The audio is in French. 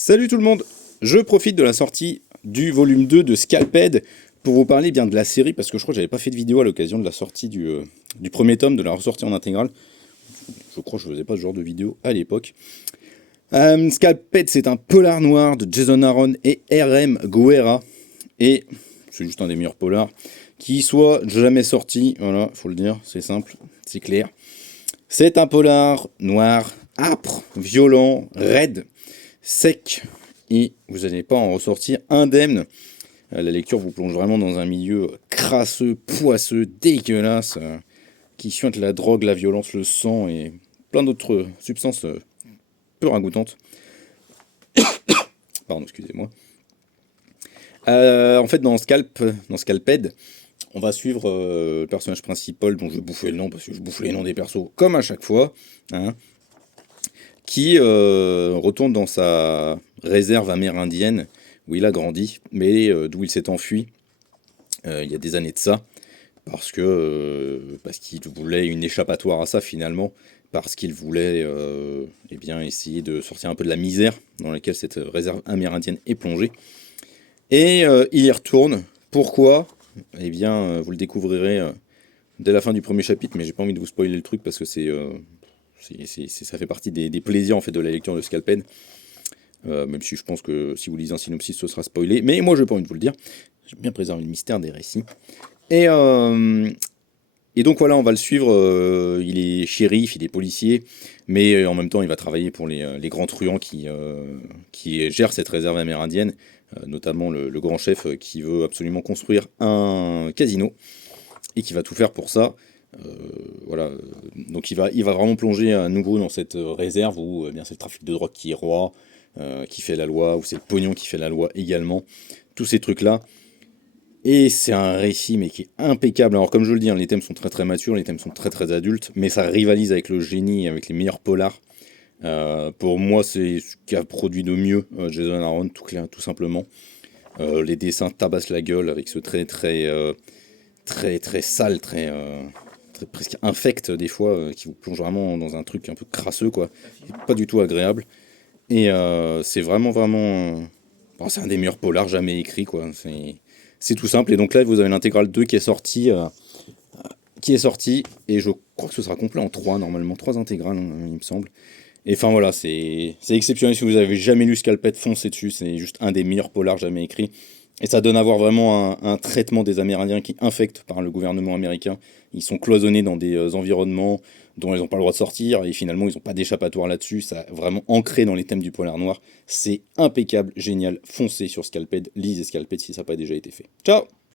Salut tout le monde. Je profite de la sortie du volume 2 de Scalped pour vous parler bien de la série, parce que je crois que j'avais pas fait de vidéo à l'occasion de la sortie du premier tome, de la ressortie en intégrale. Je crois que je faisais pas ce genre de vidéo à l'époque. Scalped, c'est un polar noir de Jason Aaron et R.M. Guerra. Et c'est juste un des meilleurs polars qui soit jamais sorti. Voilà, faut le dire, c'est simple, c'est clair. C'est un polar noir, âpre, violent, raide, sec, et vous n'allez pas en ressortir indemne. La lecture vous plonge vraiment dans un milieu crasseux, poisseux, dégueulasse, qui suinte la drogue, la violence, le sang et plein d'autres substances peu ragoûtantes. Pardon, excusez-moi. En fait, dans Scalped, on va suivre le personnage principal, dont je vais bouffer le nom, parce que je bouffe les noms des persos comme à chaque fois, hein, qui retourne dans sa réserve amérindienne, où il a grandi, mais d'où il s'est enfui il y a des années de ça, parce qu'il voulait une échappatoire à ça finalement, parce qu'il voulait eh bien, essayer de sortir un peu de la misère dans laquelle cette réserve amérindienne est plongée. Et il y retourne. Pourquoi? Eh bien, vous le découvrirez dès la fin du premier chapitre, mais j'ai pas envie de vous spoiler le truc parce que ça fait partie des plaisirs en fait de la lecture de Scalped. Même si je pense que si vous lisez un synopsis, ce sera spoilé. Mais moi, je n'ai pas envie de vous le dire. J'aime bien préserver le mystère des récits. Et, euh, et donc voilà, on va le suivre. Il est shérif, il est policier, mais en même temps, il va travailler pour les grands truands qui gèrent cette réserve amérindienne, notamment le grand chef qui veut absolument construire un casino et qui va tout faire pour ça. Euh, voilà, donc il va vraiment plonger à nouveau dans cette réserve où bien c'est le trafic de drogue qui est roi, qui fait la loi, où c'est le pognon qui fait la loi également, tous ces trucs-là. Et c'est un récit mais qui est impeccable. Alors comme je le dis, hein, les thèmes sont très très matures, les thèmes sont très très adultes, mais ça rivalise avec le génie, avec les meilleurs polars. Pour moi, c'est ce qu'a produit de mieux Jason Aaron, tout simplement. Les dessins tabassent la gueule avec ce trait très très sale, presque infect des fois, qui vous plonge vraiment dans un truc un peu crasseux, quoi. Pas du tout agréable. Et c'est vraiment. Bon, c'est un des meilleurs polars jamais écrits, quoi. C'est tout simple. Et donc là, vous avez l'intégrale 2 qui est sorti, et je crois que ce sera complet en 3 normalement, 3 intégrales, hein, il me semble. Et enfin voilà, c'est exceptionnel. Si vous avez jamais lu Scalped, foncez dessus. C'est juste un des meilleurs polars jamais écrits. Et ça donne à voir vraiment un traitement des Amérindiens qui est infect par le gouvernement américain. Ils sont cloisonnés dans des environnements dont ils n'ont pas le droit de sortir, et finalement ils n'ont pas d'échappatoire là-dessus. Ça a vraiment ancré dans les thèmes du polar noir. C'est impeccable, génial. Foncez sur Scalped, lisez Scalped si ça n'a pas déjà été fait. Ciao!